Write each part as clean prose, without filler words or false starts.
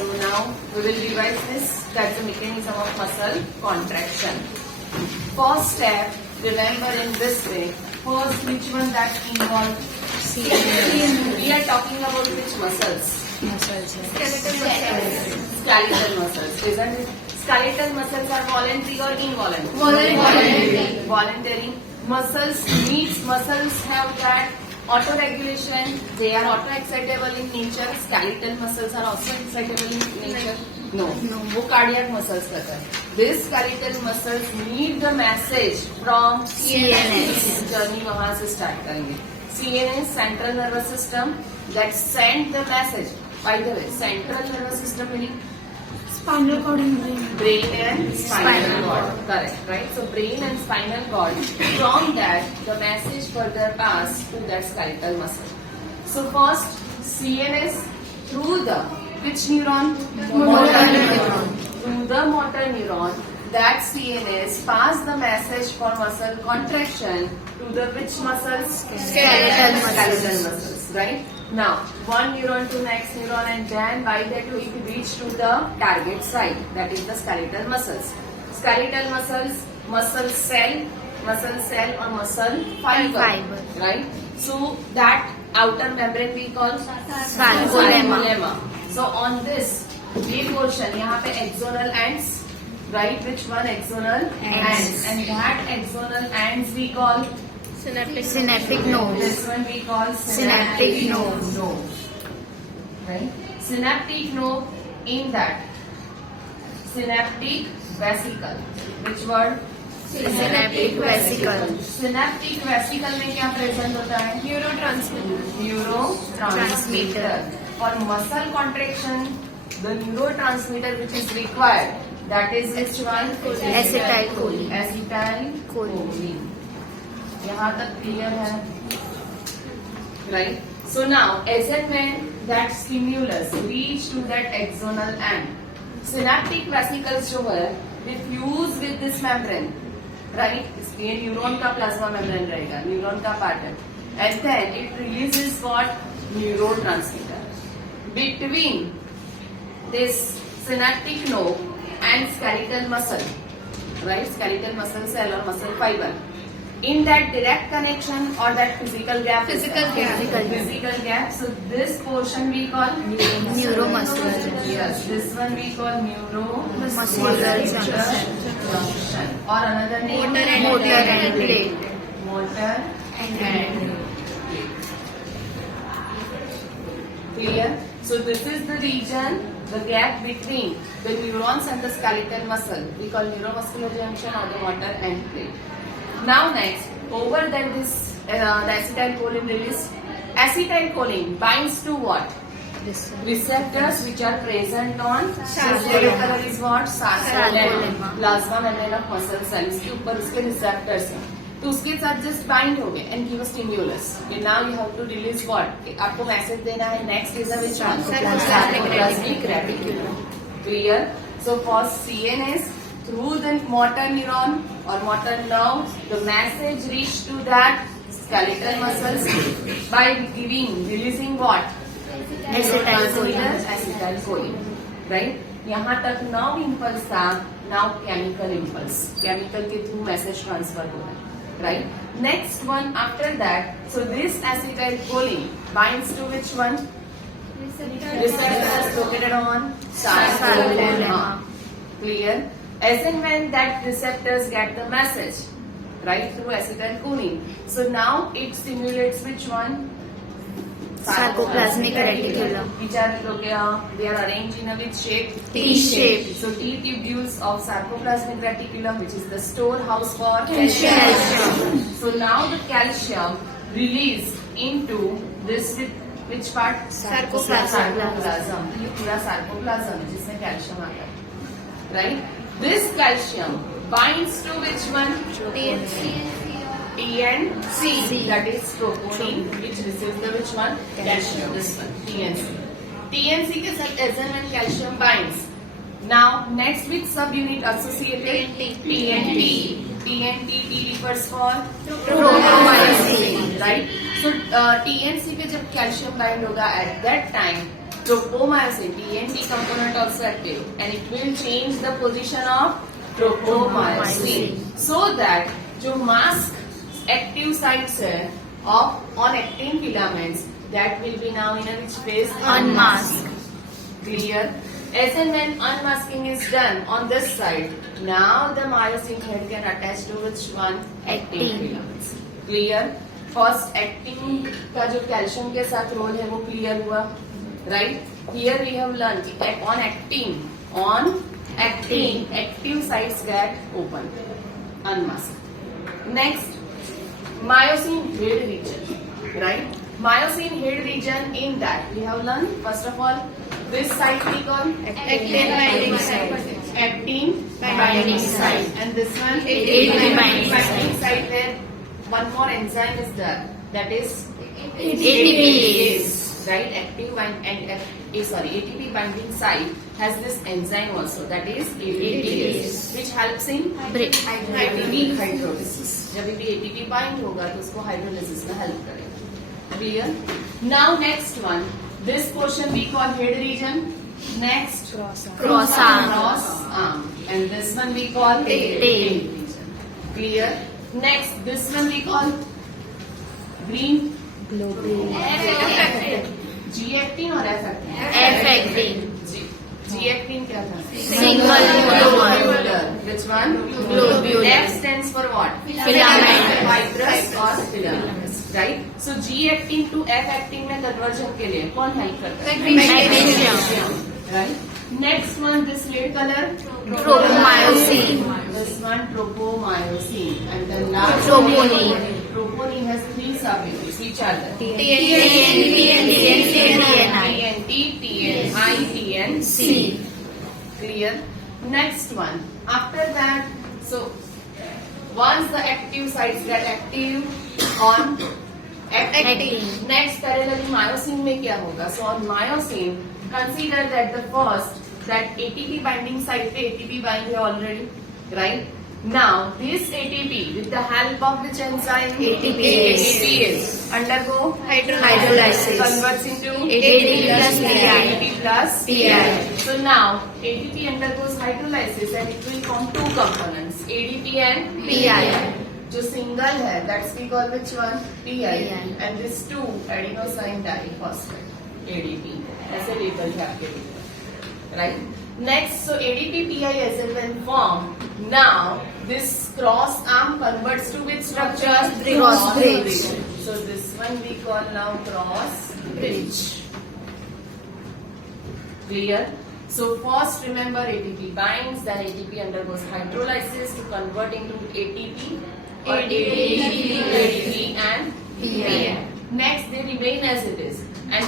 So now we will revise this. That's the mechanism of muscle contraction. First step, remember in this way. First, which one that involves? We are talking about which muscles? Skeletal muscles. Isn't it? Skeletal muscles are voluntary or involuntary? Voluntary. Muscles have that auto-regulation. They are auto-excitable in nature. Skeletal muscles are also excitable in nature. No. वो cardiac muscles कहते हैं. These skeletal muscles need the message from CNS. Journey वहाँ से start करेंगे. CNS, central nervous system, that send the message. By the way, central nervous system meaning Spinal cord and brain. brain and spinal cord. Correct, right? So brain and spinal cord. From that, the message further pass to that skeletal muscle. So first, CNS through the which neuron? Motor neuron. Through the motor neuron, that CNS pass the message for muscle contraction to the which muscles? Skeletal muscles, right? Now, one neuron to next neuron, and then by that it reach to the target site, that is the skeletal muscles. Skeletal muscles, muscle cell or muscle fiber. Right? So that outer membrane we call sarcolemma. So on this big portion, यहाँ पे axonal ends, right? Which one? Axonal ends. And that axonal ends we call Synaptic node. This one we call Synaptic node. Right? Synaptic node in that. Synaptic vesicle. Which word? Synaptic vesicle. Synaptic vesicle में क्या present होता है? Neurotransmitter. For muscle contraction, the neurotransmitter which is required, that is which one? Acetylcholine. Acetylcholine. यहाँ तक clear है, right? So now, as and when that stimulus reach to that axonal end, synaptic vesicles जो है, they fuse with this membrane, right? इसलिए neuron का plasma membrane रहेगा, neuron का part है, and then it releases what? Neurotransmitter. Between this synaptic node and skeletal muscle, right? Skeletal muscle cell or muscle fiber. In that direct connection or that physical gap? Physical gap. So this portion we call Neuromuscular. Yes, this one we call Muscular junction. Or another name? Motor and plate. Motor and plate. Clear? So this is the region, the gap between the neurons and the skeletal muscle. We call neuromuscular junction or the motor and plate. Now next, over that this the acetylcholine release. Acetylcholine binds to what? Receptors which are present on color is what? Sarcolemma. Plasma membrane of muscle cell. इसके ऊपर उसके receptors हैं. तो उसके साथ just bind हो गए and give a stimulus. Okay, now you have to release what? आपको message देना है. Next is a which one? Sarcoplasmic reticulum. Clear? So first CNS through the motor neuron or motor nerve, the message reach to that skeletal muscles by releasing what? Acetylcholine. Right? यहाँ तक nerve impulse था, now chemical impulse. Chemical के through message transfer हो रहा है. Right? Next one after that, so this acetylcholine binds to which one? Receptors located on sarcolemma. Clear? As and when that receptors get the message, right, through acetylcholine. So now it stimulates which one? Sarcoplasmic reticulum. Which are they are arranged in a which shape? T shape. So T tubules of sarcoplasmic reticulum, which is the storehouse for Calcium. So now the calcium released into this with which part? Sarcoplasm. ये पूरा sarcoplasm जिसमें calcium आता है, right? This calcium binds to which one? TNC. That is troponin, which receives the which one? Calcium. This one, TNC. TNC के साथ as and when calcium binds. Now next which subunit associated? TNT. TNT T refers for troponin, right? So TNC पे जब calcium bind होगा at that time, tropomyosin, TNT component also active, and it will change the position of tropomyosin so that जो mask active sites है of on actin filaments that will be now in a which phase? Unmask. Clear? As and when unmasking is done on this side, now the myosin head can attach to which one? Actin. filaments. Clear? First actin का जो calcium के साथ role है वो clear हुआ, right? Here we have learned that on actin, active sites get open, unmasked. Next, myosin head region, right? Myosin head region, in that we have learned first of all this site we call Actin binding site. Actin binding site, and this one ATP binding site where one more enzyme is there, that is ATPase. right? ATP binding site has this enzyme also, that is ATPase, which helps in Break. ATP hydrolysis. जब भी ATP bind होगा तो उसको hydrolysis में help करेगा. Clear? Now next one, this portion we call head region. Next, Cross arm. cross arm, and this one we call Tail. region. Clear? Next, this one we call green. G actin और F actin? F actin. G actin क्या था? Single globular. Which one? Globular. F stands for what? Filament. Fibrous or filaments, right? So G actin to F actin में conversion के लिए कौन help करता है? Magnesium. Right? Next one, this red color? Tropomyosin. This one tropomyosin, and then last Troponin. Troponin has three suffixes. Which are the? TNI, TNC. Clear? Next one. After that, so once the active sites get active on actin, next parallelly myosin में क्या होगा? So on myosin, consider that the first that ATP binding site पे ATP bind है already, right? Now this ATP with the help of which enzyme? ATPase undergo Hydrolysis. converts into ATP plus PI. PI. So now ATP undergoes hydrolysis and it will form two components, ADP and PI. जो single है that's we call which one? PI. PI. And this two adenosine diphosphate, ADP. ऐसे label है आपके लिए, right? Next, so ADP PI as and when formed, now this cross arm converts to which structure? Cross bridge. So this one we call now cross bridge. Clear? So first remember ATP binds, then ATP undergoes hydrolysis to convert into ATP or ADP and PI. Next they remain as it is, and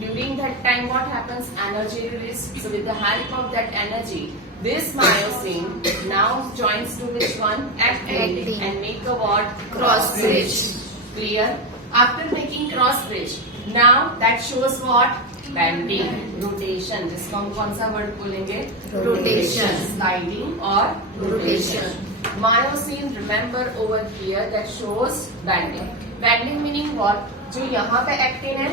during that time what happens? Energy release. So with the help of that energy, this myosin now joins to which one? Actin, and make a what? Cross bridge. Clear? After making cross bridge, now that shows what? Bending, rotation. जिसको हम कौन सा word बोलेंगे? Rotation. Sliding or rotation. Myosin, remember over here that shows bending. Bending meaning what? जो यहाँ पे actin है,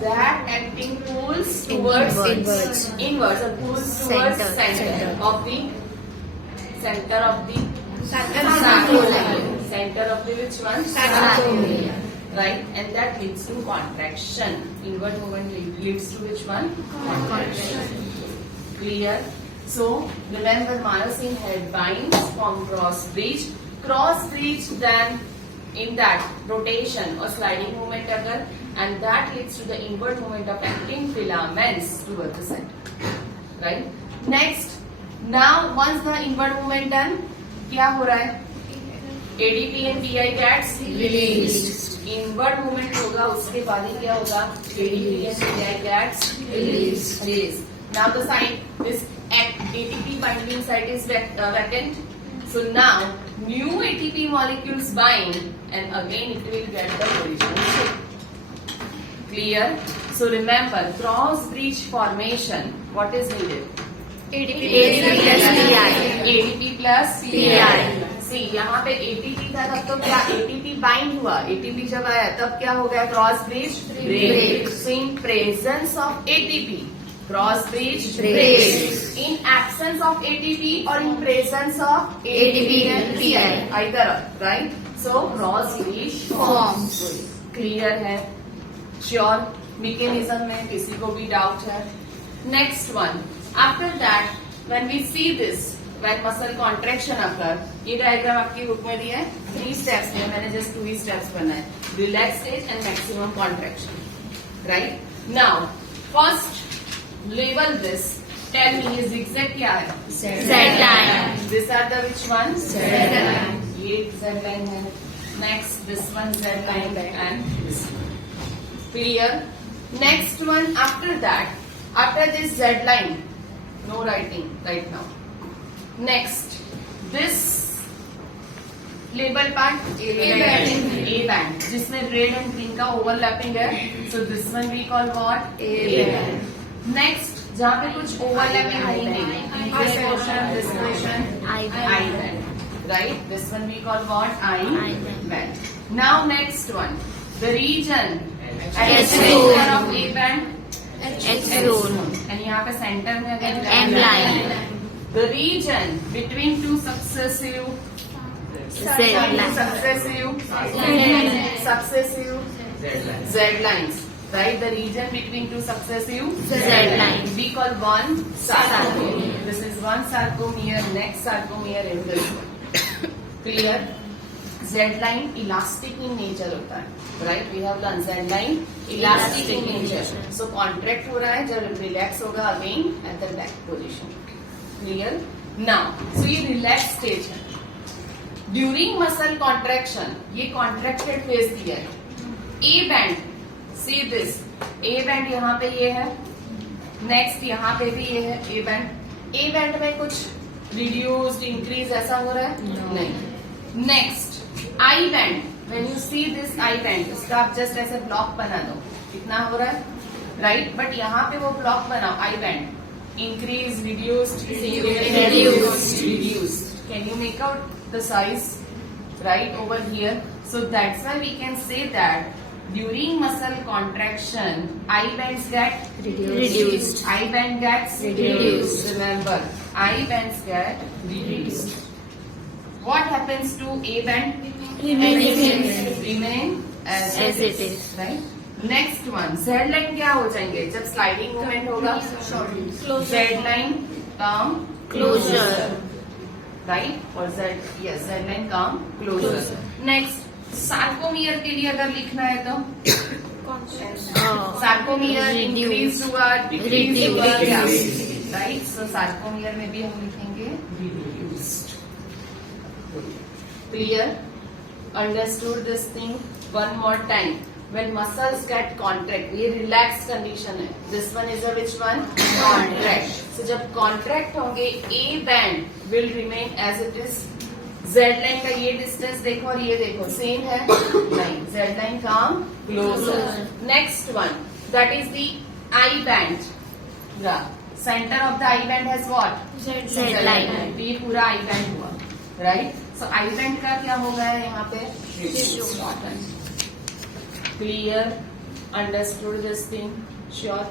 that actin pulls towards inwards or pulls towards center of the sarcomere. Center of the which one? Sarcomere. Right, and that leads to contraction. Inward movement leads to which one? Contraction. Clear? So remember myosin head binds, form cross bridge. Cross bridge then in that rotation or sliding movement occur, and that leads to the inward movement of actin filaments toward the center. Right? Next, now once the inward movement done, क्या हो रहा है? ADP and PI gets released. Inward movement होगा, उसके बाद ही क्या होगा? ADP and PI gets released. Now the site, this ATP binding site is vacant. So now new ATP molecules bind, and again it will get the original shape. Clear? So remember cross bridge formation. What is needed? ADP plus PI. See, यहाँ पे ATP था तब तो क्या ATP bind हुआ, ATP जब आया तब क्या हो गया? Cross bridge break. So in presence of ATP, Cross bridge. Bridge. In absence of ATP or in presence of ATP and PI. Either or, right? So cross bridge Forms. Clear है, sure, mechanism में किसी को भी doubt है. Next one, after that when we see this, when muscle contraction occur, ये diagram आपकी book में दिया है, 3 स्टेप्स में, मैंने जस्ट 2 ही स्टेप्स बनाए, relax stage and maximum contraction. Right now first level this, tell me ये zigzag क्या है? Z line. This are the which one? Z line. ये Z line है. Next, this one Z line and this one. Clear? Next one, after that, after this Z line, no writing right now. Next, this label part A band, जिसमें red and green का overlapping है. So this one we call what? A band. Next, जहाँ पे कुछ overlapping नहीं, this portion, I band. Right? This one we call what? I band. Now next one. The region at the center of A band. X zone. And यहाँ पे center में अगर M line. The region between two successive Z lines. Right? The region between two successive Z lines. We call one sarcomere. This is one sarcomere. Next sarcomere in this one. Clear? Z line elastic in nature होता है, right? We have learned Z line elastic in nature. So contract हो रहा है, जब relax होगा again at the back position. Clear? Now, so ये relax stage है. During muscle contraction, ये contracted phase दिया है. A band, see this. A band यहाँ पे ये है. Next यहाँ पे भी ये है A band. A band में कुछ reduced, increase ऐसा हो रहा है? No. नहीं. Next, I band. When you see this I band, इसका आप just ऐसे ब्लॉक बना दो. कितना हो रहा है? Right? But यहाँ पे वो ब्लॉक बनाओ I band. Increase, reduced, reduced. Can you make out the size? Right over here. So that's why we can say that during muscle contraction, I bands get Reduced. I band gets Reduced. Remember, I bands get reduced. What happens to A band? Remain as it is. Right? Next one, Z line क्या हो जाएंगे? जब sliding movement होगा, Z line come Closure. Right? और Z line come closer. Next, sarcomere के लिए अगर लिखना है तो sarcomere increase हुआ, decrease हुआ क्या? Right? So sarcomere में भी हम लिखेंगे reduced. Clear? Understood this thing? One more time. When muscles get contract, ये relaxed condition है. This one is a which one? Contract. So जब contract होंगे, A band will remain as it is. Z line का ये distance देखो और ये देखो, same है? नहीं. Z line come closer. Next one, that is the I band. Yeah. Center of the I band has what? Z line. तो ये पूरा I band हुआ. Right? So I band का क्या हो गया है यहाँ पे? Clear? Understood this thing? Sure?